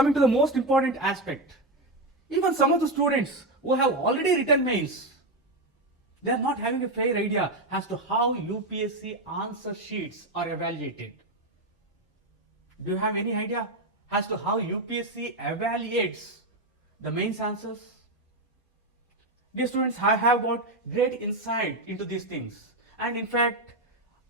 coming to the most important aspect. Even some of the students who have already written mains, they are not having a fair idea as to how UPSC answer sheets are evaluated. Do you have any idea as to how UPSC evaluates the mains answers? Dear students, I have got great insight into these things. And in fact,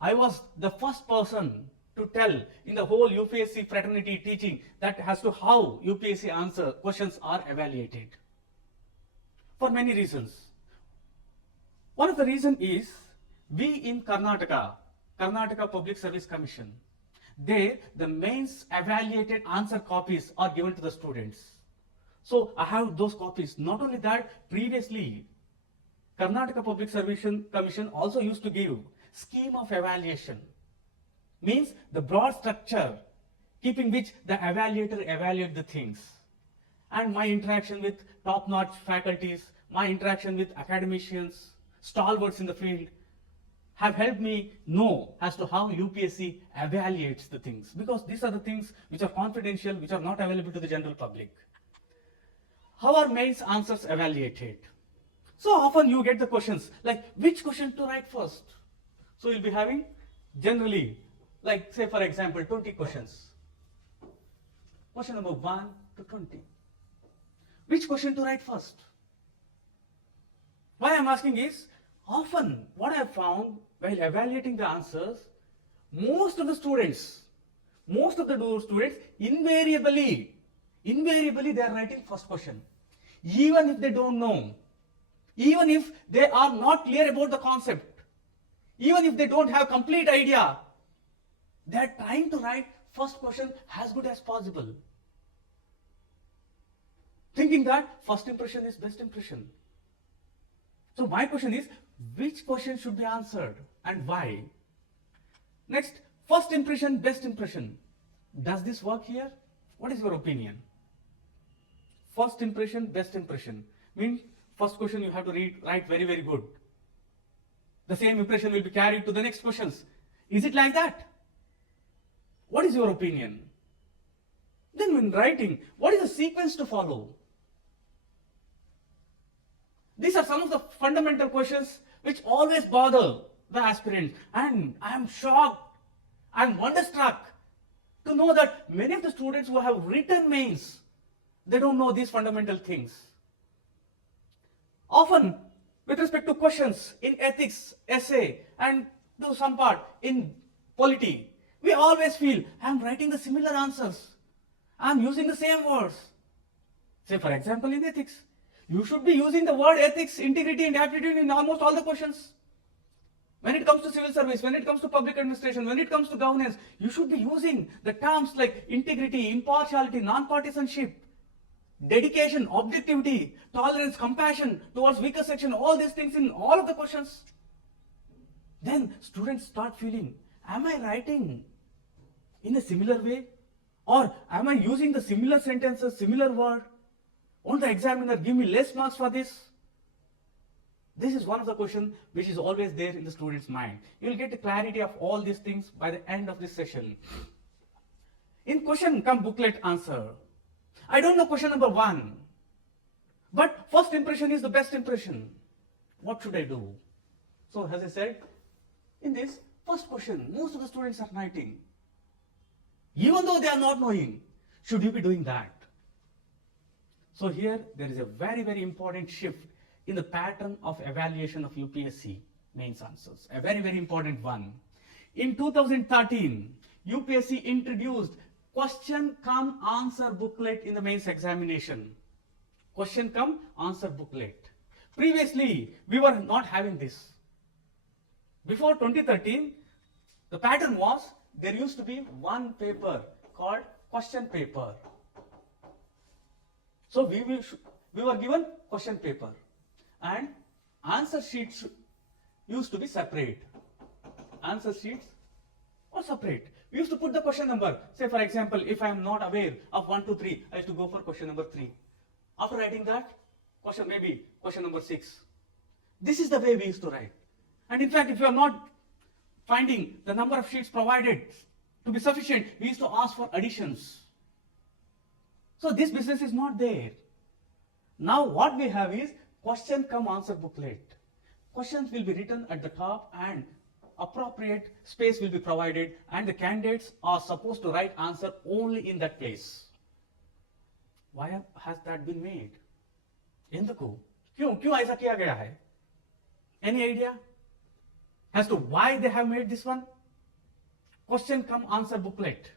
I was the first person to tell in the whole UPSC fraternity teaching that as to how UPSC answer questions are evaluated. For many reasons. One of the reasons is we in Karnataka Public Service Commission, there the mains evaluated answer copies are given to the students. So I have those copies. Not only that, previously Karnataka Public Service Commission also used to give scheme of evaluation. Means the broad structure keeping which the evaluator evaluate the things. And my interaction with top-notch faculties, my interaction with academicians, stalwarts in the field have helped me know as to how UPSC evaluates the things, because these are the things which are confidential, which are not available to the general public. How are mains answers evaluated? So often you get the questions like which question to write first. So you'll be having generally, like say for example 20 questions. Question number 1 to 20. Which question to write first? Why I'm asking is, often what I have found while evaluating the answers, most of the students invariably they are writing first question. Even if they don't know, even if they are not clear about the concept, even if they don't have complete idea, they are trying to write first question as good as possible, thinking that first impression is best impression. So my question is, which question should be answered and why? Next, first impression, best impression. Does this work here? What is your opinion? First impression, best impression. Means first question you have to write very, very good. The same impression will be carried to the next questions. Is it like that? What is your opinion? Then when writing, what is the sequence to follow? These are some of the fundamental questions which always bother the aspirants, and I am shocked and wonderstruck to know that many of the students who have written mains, they don't know these fundamental things. Often, with respect to questions in ethics, essay, and to some part in polity, we always feel, I am writing the similar answers. I am using the same words. Say for example in ethics, you should be using the word ethics, integrity and aptitude in almost all the questions. When it comes to civil service, when it comes to public administration, when it comes to governance, you should be using the terms like integrity, impartiality, non-partisanship, dedication, objectivity, tolerance, compassion towards weaker section, all these things in all of the questions. Then students start feeling, am I writing in a similar way? Or am I using the similar sentences, similar word? Won't the examiner give me less marks for this? This is one of the questions which is always there in the student's mind. You will get the clarity of all these things by the end of this session. In question come booklet answer. I don't know question number 1, but first impression is the best impression. What should I do? So as I said, in this first question, most of the students are writing. Even though they are not knowing, should you be doing that? So here there is a very, very important shift in the pattern of evaluation of UPSC mains answers. A very, very important one. In 2013, UPSC introduced question come answer booklet in the mains examination. Question come answer booklet. Previously, we were not having this. Before 2013, the pattern was there used to be one paper called question paper. So we were given question paper and answer sheets used to be separate. Answer sheets were separate. We used to put the question number. Say for example, if I am not aware of 1, 2, 3, I used to go for question number 3. After writing that, maybe question number 6. This is the way we used to write. And in fact, if you are not finding the number of sheets provided to be sufficient, we used to ask for additions. So this business is not there. Now what we have is question come answer booklet. Questions will be written at the top and appropriate space will be provided, and the candidates are supposed to write answer only in that place. Why has that been made? ఎందుకు क्यों ऐसा किया गया है? Any idea as to why they have made this one? Question come answer booklet.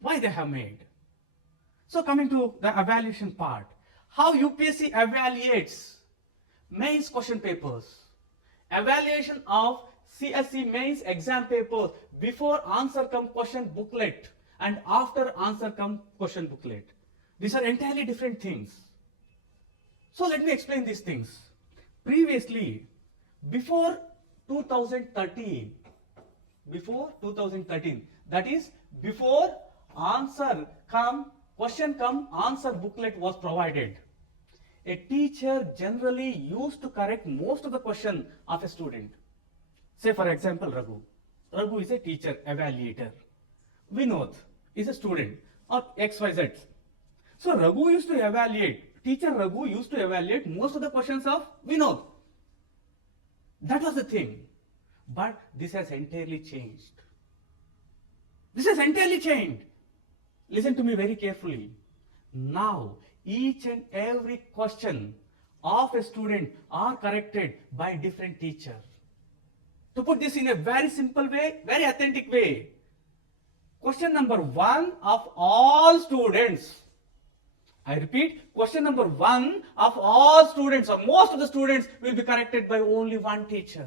Why they have made? So coming to the evaluation part, how UPSC evaluates mains question papers. Evaluation of CSE mains exam papers before answer come question booklet and after answer come question booklet. These are entirely different things. So let me explain these things. Previously, before 2013, that is before question come answer booklet was provided, a teacher generally used to correct most of the question of a student. Say for example, Raghu is a teacher evaluator. Vinod is a student or XYZ. So Raghu used to evaluate, teacher Raghu used to evaluate most of the questions of Vinod. That was the thing. But this has entirely changed. This has entirely changed. Listen to me very carefully. Now, each and every question of a student are corrected by different teacher. To put this in a very simple way, very authentic way, question number 1 of all students, I repeat, question number 1 of all students or most of the students will be corrected by only one teacher.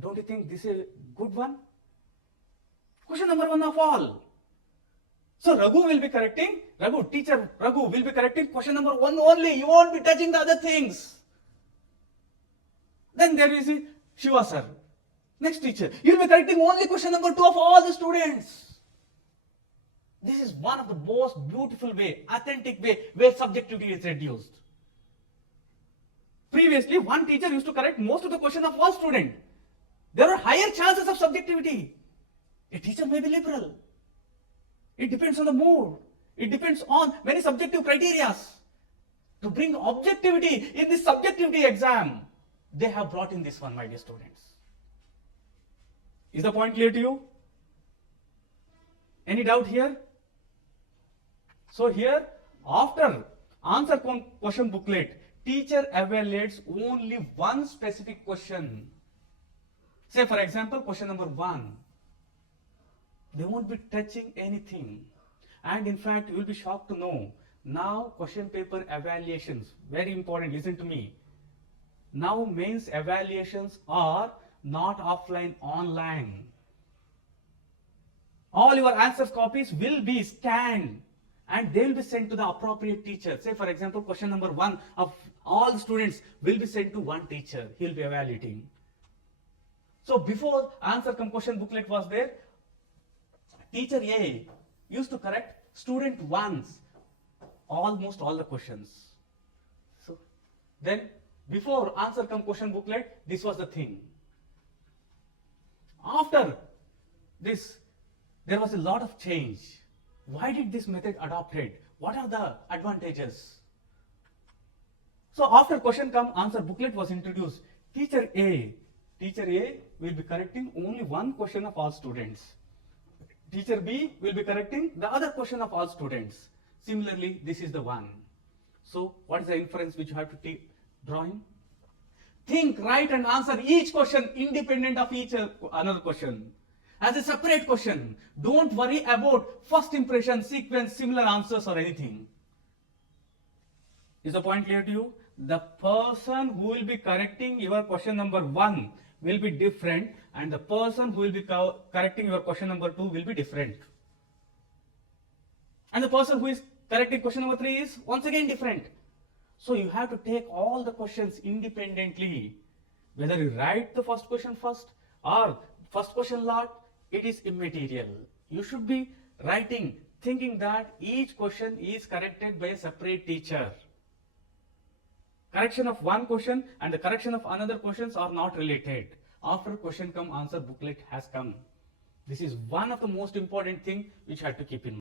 Don't you think this is a good one? Question number 1 of all. So Raghu will be correcting, teacher Raghu will be correcting question number 1 only. You won't be touching the other things. Then there is Shiva sir, next teacher. You will be correcting only question number 2 of all the students. This is one of the most beautiful way, authentic way, where subjectivity is reduced. Previously, one teacher used to correct most of the question of all students. There are higher chances of subjectivity. A teacher may be liberal. It depends on the mood. It depends on many subjective criteria. To bring objectivity in this subjectivity exam, they have brought in this one, my dear students. Is the point clear to you? Any doubt here? So here, after answer question booklet, teacher evaluates only one specific question. Say for example, question number 1. They won't be touching anything. And in fact, you will be shocked to know, now question paper evaluations, very important, listen to me. Now mains evaluations are not offline, online. All your answers copies will be scanned and they will be sent to the appropriate teacher. Say for example, question number 1 of all the students will be sent to one teacher. He will be evaluating. So before answer come question booklet was there, teacher A used to correct student 1's almost all the questions. So then before answer come question booklet, this was the thing. After this, there was a lot of change. Why did this method adopted? What are the advantages? So after question come answer booklet was introduced, teacher A will be correcting only one question of all students. Teacher B will be correcting the other question of all students. Similarly, this is the one. So what is the inference which you have to draw in? Think, write and answer each question independent of each another question. As a separate question. Don't worry about first impression, sequence, similar answers or anything. Is the point clear to you? The person who will be correcting your question number 1 will be different and the person who will be correcting your question number 2 will be different. And the person who is correcting question number 3 is once again different. So you have to take all the questions independently. Whether you write the first question first or first question lot, it is immaterial. You should be writing thinking that each question is corrected by a separate teacher. Correction of one question and the correction of another questions are not related. After question come answer booklet has come. This is one of the most important thing which you have to keep in mind.